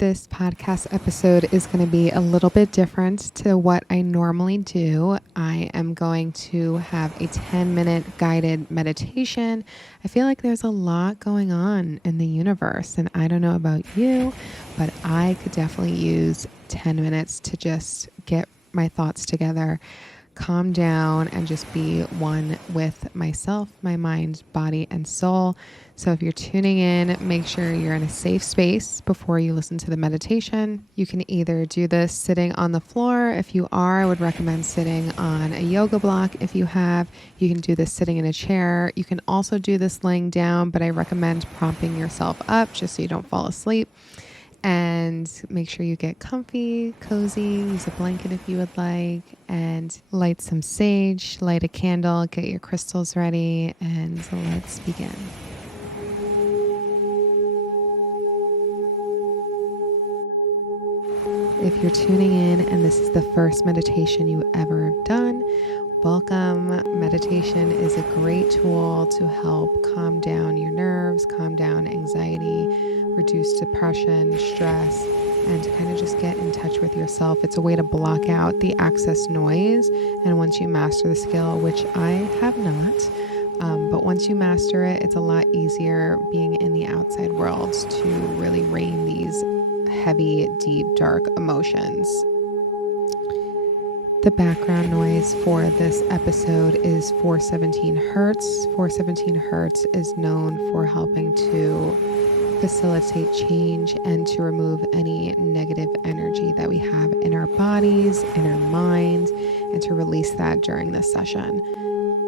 This podcast episode is going to be a little bit different to what I normally do. I am going to have a 10-minute guided meditation. I feel like there's a lot going on in the universe, and I don't know about you, but I could definitely use 10 minutes to just get my thoughts together, calm down, and just be one with myself, my mind, body, and soul. So if you're tuning in, make sure you're in a safe space before you listen to the meditation. You can either do this sitting on the floor. If you are, I would recommend sitting on a yoga block. If you have, you can do this sitting in a chair. You can also do this laying down, but I recommend propping yourself up just so you don't fall asleep. And make sure you get comfy, cozy, use a blanket if you would like, and light some sage, light a candle, get your crystals ready, and let's begin. If you're tuning in and this is the first meditation you ever done, welcome. Meditation is a great tool to help calm down your nerves, calm down anxiety, reduce depression, stress, and to kind of just get in touch with yourself. It's a way to block out the excess noise. And once you master the skill, which I have not, but once you master it, it's a lot easier being in the outside world to really rein these heavy, deep, dark emotions. The background noise for this episode is 417 hertz. 417 hertz is known for helping to facilitate change and to remove any negative energy that we have in our bodies, in our minds, and to release that during this session.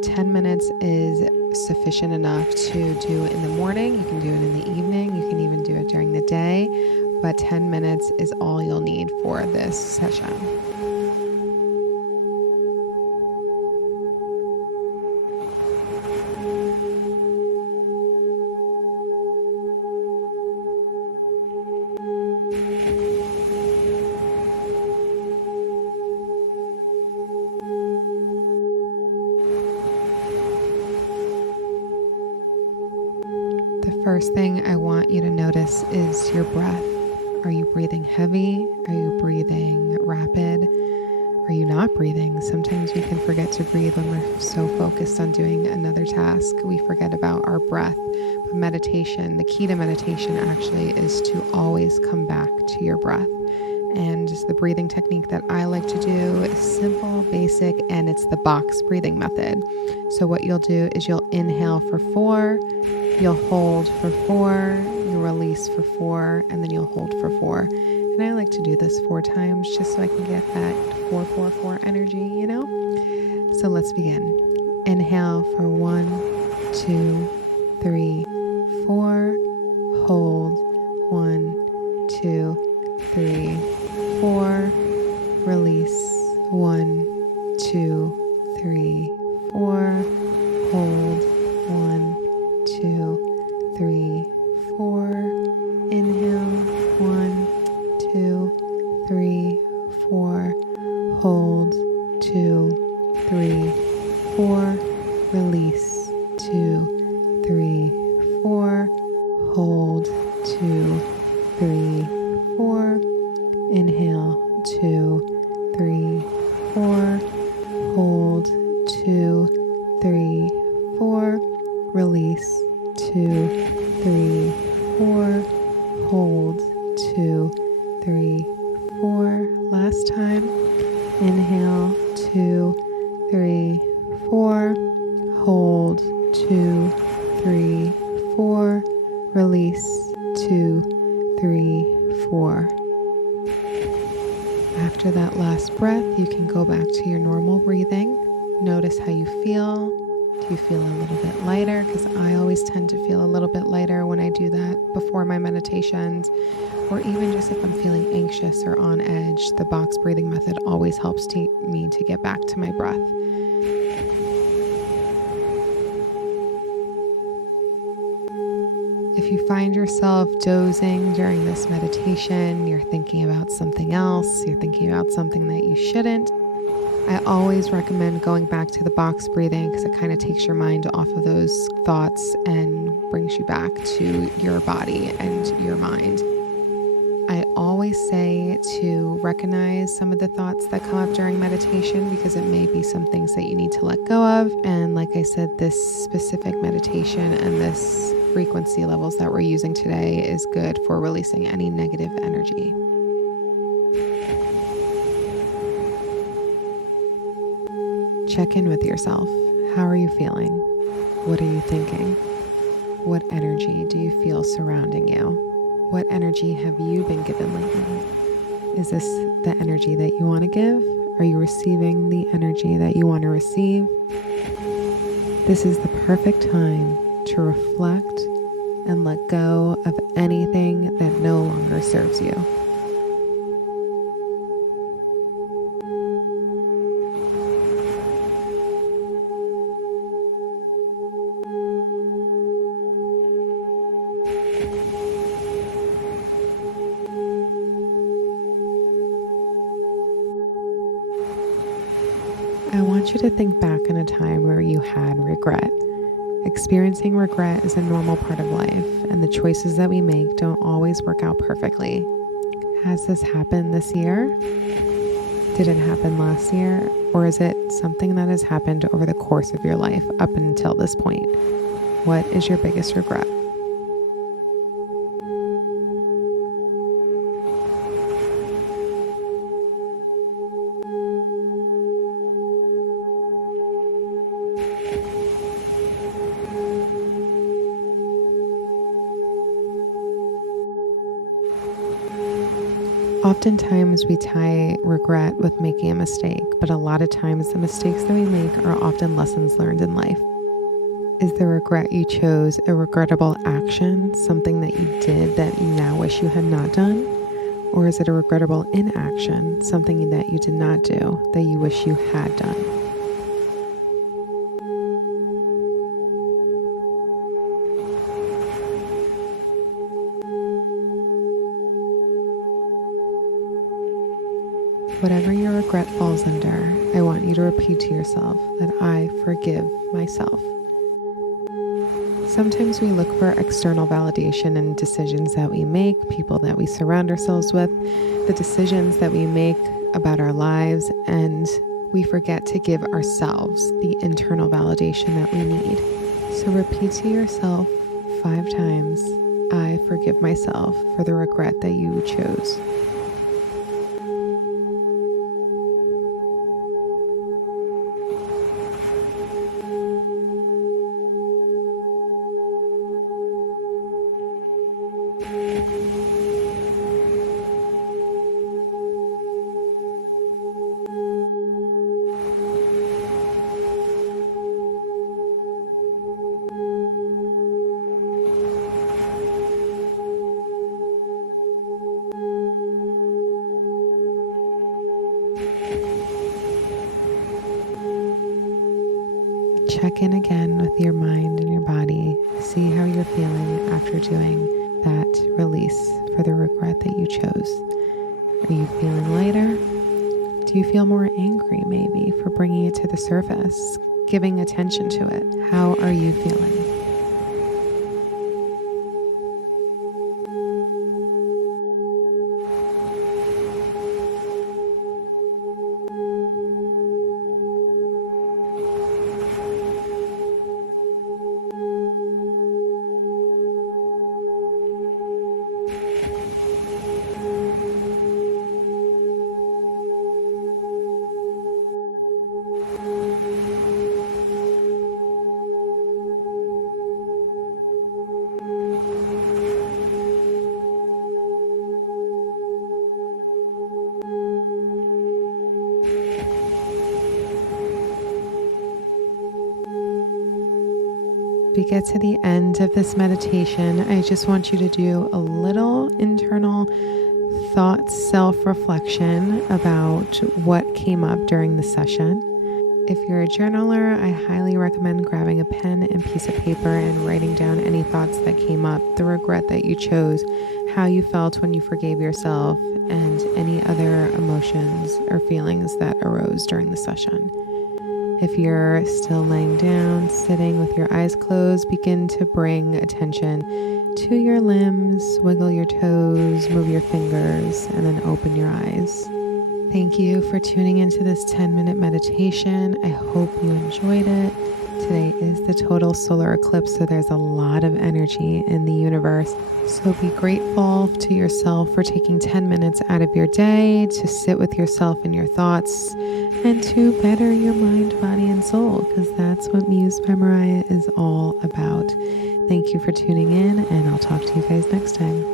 10 minutes is sufficient enough to do in the morning. You can do it in the evening. You can even do it during the day. But 10 minutes is all you'll need for this session. The first thing I want you to notice is your breath. Are you breathing heavy? Are you breathing rapid? Are you not breathing? Sometimes we can forget to breathe when we're so focused on doing another task. We forget about our breath. But meditation, the key to meditation actually is to always come back to your breath. And just the breathing technique that I like to do is simple, basic, and it's the box breathing method. So what you'll do is you'll inhale for 4, you'll hold for 4, you'll release for 4, and then you'll hold for 4. And I like to do this 4 times just so I can get that 4-4-4 energy, you know? So let's begin. Inhale for 1, 2, 3, 4. Hold 1, 2, 3, 4. Release 1, 2, 3, 4. Hold 1, 2, 3, 4. Inhale 1, 2, 3, 4. Hold 2, 3, 4. Release 2, 3, 4. Hold 2, 3, 4. Inhale 2, 3, 4. Hold 2, 3, 4. Release 2, 3, 4. Hold 2, 3, 4. Last time. Inhale 2, 3, 4. Hold 2, 3, 4. Release 2, 3, 4. After that last breath, you can go back to your normal breathing. Notice how you feel. Do you feel a little bit lighter? Because I always tend to feel a little bit lighter when I do that before my meditations, or even just if I'm feeling anxious or on edge. The box breathing method always helps me to get back to my breath. If you find yourself dozing during this meditation, you're thinking about something else, you're thinking about something that you shouldn't, I always recommend going back to the box breathing because it kind of takes your mind off of those thoughts and brings you back to your body and your mind. I always say to recognize some of the thoughts that come up during meditation because it may be some things that you need to let go of. And like I said, this specific meditation and this frequency levels that we're using today is good for releasing any negative energy. Check in with yourself. How are you feeling? What are you thinking? What energy do you feel surrounding you? What energy have you been given lately? Is this the energy that you want to give? Are you receiving the energy that you want to receive? This is the perfect time to reflect and let go of anything that no longer serves you. I want you to think back on a time where you had regret. Experiencing regret is a normal part of life, and the choices that we make don't always work out perfectly. Has this happened this year? Did it happen last year? Or is it something that has happened over the course of your life up until this point? What is your biggest regret? Oftentimes we tie regret with making a mistake, but a lot of times the mistakes that we make are often lessons learned in life. Is the regret you chose a regrettable action, something that you did that you now wish you had not done? Or is it a regrettable inaction, something that you did not do that you wish you had done? Whatever your regret falls under, I want you to repeat to yourself that I forgive myself. Sometimes we look for external validation in decisions that we make, people that we surround ourselves with, the decisions that we make about our lives, and we forget to give ourselves the internal validation that we need. So repeat to yourself 5 times, I forgive myself for the regret that you chose. Check in again with your mind and your body. See how you're feeling after doing that release for the regret that you chose. Are you feeling lighter? Do you feel more angry maybe for bringing it to the surface, giving attention to it? How are you feeling? We get to the end of this meditation, I just want you to do a little internal thought self-reflection about what came up during the session. If you're a journaler, I highly recommend grabbing a pen and piece of paper and writing down any thoughts that came up, the regret that you chose, how you felt when you forgave yourself, and any other emotions or feelings that arose during the session. If you're still laying down, sitting with your eyes closed, begin to bring attention to your limbs, wiggle your toes, move your fingers, and then open your eyes. Thank you for tuning into this 10-minute meditation. I hope you enjoyed it. Today is the total solar eclipse, so there's a lot of energy in the universe. So be grateful to yourself for taking 10 minutes out of your day to sit with yourself and your thoughts and to better your mind, body, and soul, because that's what Muse by Mariah is all about. Thank you for tuning in, and I'll talk to you guys next time.